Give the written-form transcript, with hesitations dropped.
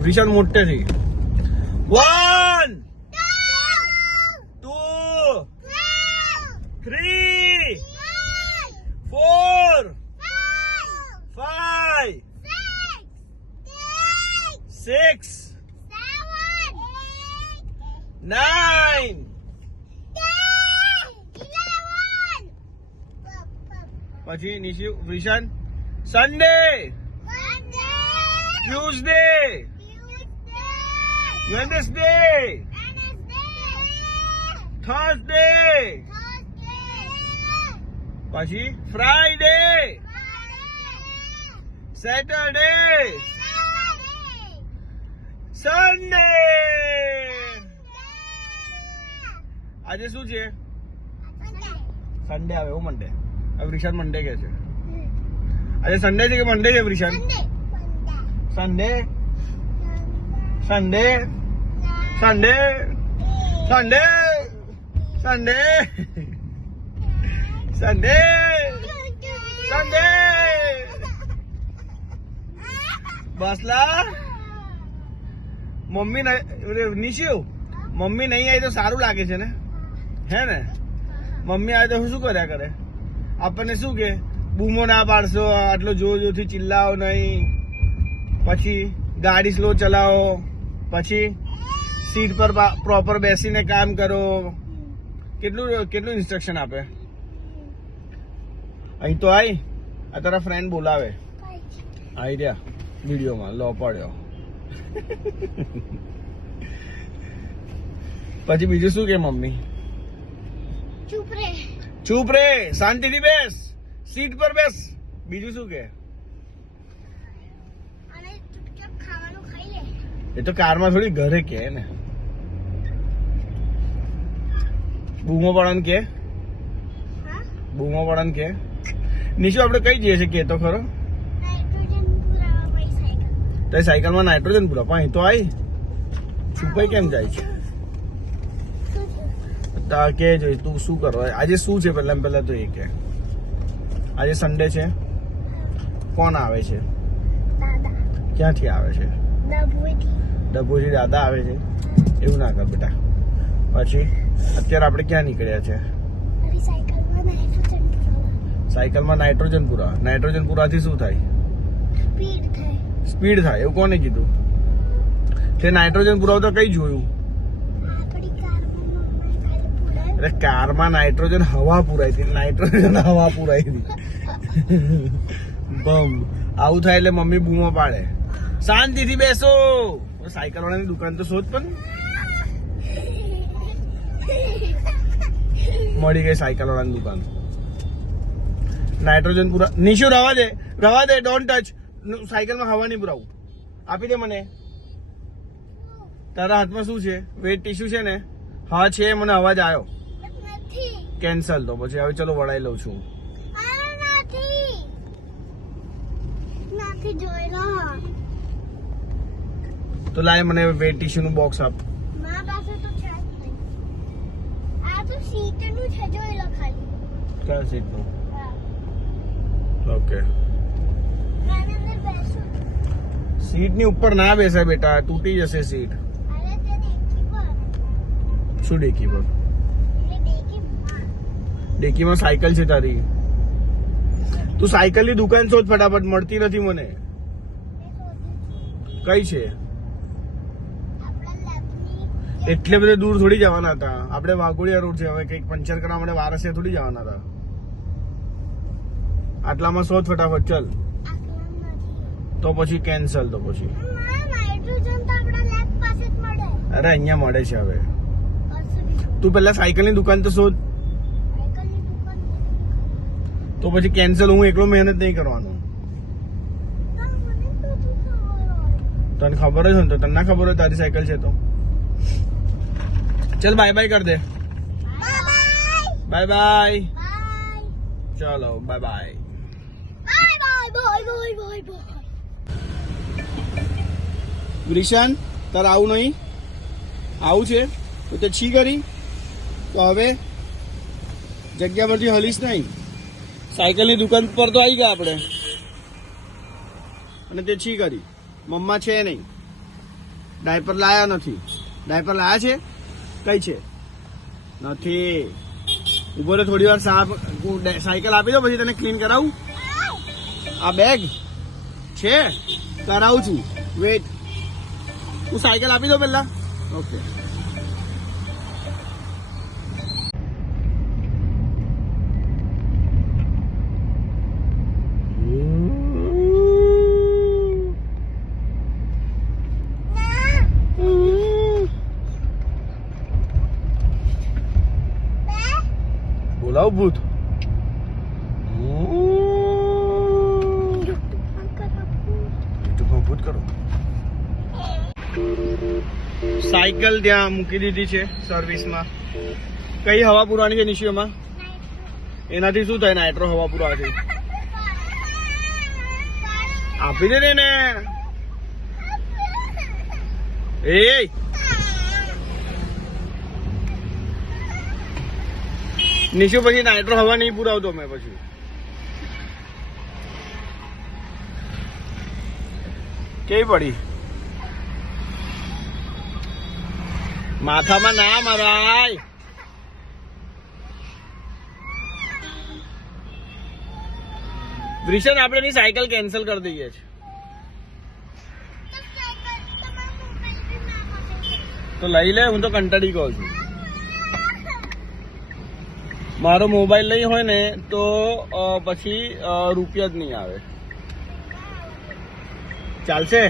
વિશાલ મોટેથી 1 2 3 4 5 6 9 પછી Nishu Vishan Sunday Tuesday Wednesday Thursday પછી ફ્રાઈડે સેટરડે સન્ડે આજે શું છે સન્ડે આવે એવું મંડે હવે રિશાન મંડે કે છે આજે સન્ડે છે કે મંડે છે Rishan Sunday Sunday Sunday Sunday Sunday Sunday Sunday બસલા મમ્મી નિશુ મમ્મી નહીં આવી તો સારું લાગે છે ને હે ને મમ્મી આવે તો શું કર્યા કરે આપણને શું કે બૂમો ના પાડશો આટલો જોર જોરથી ચિલ્લાવો નહીં પછી ગાડી સ્લો ચલાવો પછી સીટ પર પ્રોપર બેસીને કામ કરો કેટલું ઇન્સ્ટ્રક્શન આપે અહીં તો આ તારા ફ્રેન્ડ બોલાવે આવી રહ્યા વિડીયોમાં લો પડ્યો પછી બીજું શું કે મમ્મી ચૂપ રે શાંતિથી બેસ સીટ પર બેસ બીજું શું કે એ તો કારમાં થોડી ઘરે કે ને બૂમો પડન કે નિશુ આપણે કઈ જઈએ છીએ કે તો ખરો તો સાયકલમાં નાઇટ્રોજન પૂરા અહીં તો આવી છુપાઈ કેમ જાય છે કે જોઈ તું શું કરો આજે શું છે પહેલા તો એ કે આજે સન્ડે છે કોણ આવે છે ક્યાંથી આવે છે ડભોથી દાદા આવે છે એવું ના કર બેટા પછી અત્યારે આપણે ક્યાં નીકળ્યા છે સાયકલમાં નાઇટ્રોજન પુરાથી શું થાય સ્પીડ થાય એવું કોને કીધું તે નાઇટ્રોજન પુરાવતા કઈ જોયું અરે કારમાં નાઇટ્રોજન હવા પુરાઈ હતી બમ આવું થાય એટલે મમ્મી બૂમો પાડે શાંતિથી બેસો સાયકલ વાળાની દુકાન તો શોધ પણ મળી ગઈ સાયકલ વાળાની દુકાન નાઇટ્રોજન પૂરા નિશુ રવા દે ડોન્ટ ટચ સાયકલમાં હવા નહીં પુરાવું આપી દે મને તારા હાથમાં શું છે વેટ ટીશ્યુ છે ને હા છે મને અવાજ આવ્યો કેન્સલ તો પછી હવે ચલો વળાઈ લઉં છું તો લાય મને વેટ ટીશ્યુ નું બોક્સ આપ કયા સીટ નું ઓકે સીટ ની ઉપર ના બેસાય બેટા તૂટી જશે સીટ શું ડેકી પર ડેકીમાં સાયકલ છે તારી તું સાયકલ ની દુકાન શોધ ફટાફટ મળતી નથી મને કઈ છે એટલે બધે દૂર થોડી જવાના હતા આપણે વાઘોડિયા રોડ છે હવે કઈક પંચર કરવા માટે વારસે થોડી જવાના હતા આટલામાં શોધ ફટાફટ ચલ તો પછી કેન્સલ તો પછી અરે અહીંયા મળે છે હવે તું પેલા સાયકલ ની દુકાન તો શોધ તો પછી કેન્સલ હું એકલો મહેનત નહીં કરવાનો તને ખબર જ હોય તો તને ના ખબર હોય તારી સાયકલ છે તો ચલ બાય બાય કર દે બાય બાય ચલો બાય બાય ગ્રીશાન તારે આવું નહીં આવું છે તો તે છી કરી તો હવે જગ્યા પરથી હલીશ નહીં સાયકલની દુકાન પર તો આવી ગયા આપણે અને તે છી કરી મમ્મા છે નહીં ડાયપર લાયા નથી. ડાયપર લાયા છે? કઈ છે? નથી. ઉભો તો થોડી વાર સાયકલ આપી દો, પછી તને ક્લીન કરાવું. આ બેગ છે, કરાવું છું. વેટ, હું સાયકલ આપી દો પેલા. ઓકે. બોલાવ ભૂત. ભૂત કરો. સાયકલ ત્યાં મૂકી દીધી છે સર્વિસમાં. કઈ હવા પુરવાની છે નિશિઓમાં? એનાથી શું થાય? નાઇટ્રો હવા પુરવાથી. આપી દે ને. એ નિશુ પછી નાઇટ્રો હવા નહીં પુરાવતો મેં પછી. કેવી પડી? માથામાં ના મરાય. વિશન આપણે ની સાયકલ કેન્સલ કરી દઈએ છે. તો લઈ લે, હું તો કંટાળી ગયો છું. મારો મોબાઈલ નહીં હોય ને તો પછી રૂપિયા જ નહીં આવે. ચાલશે?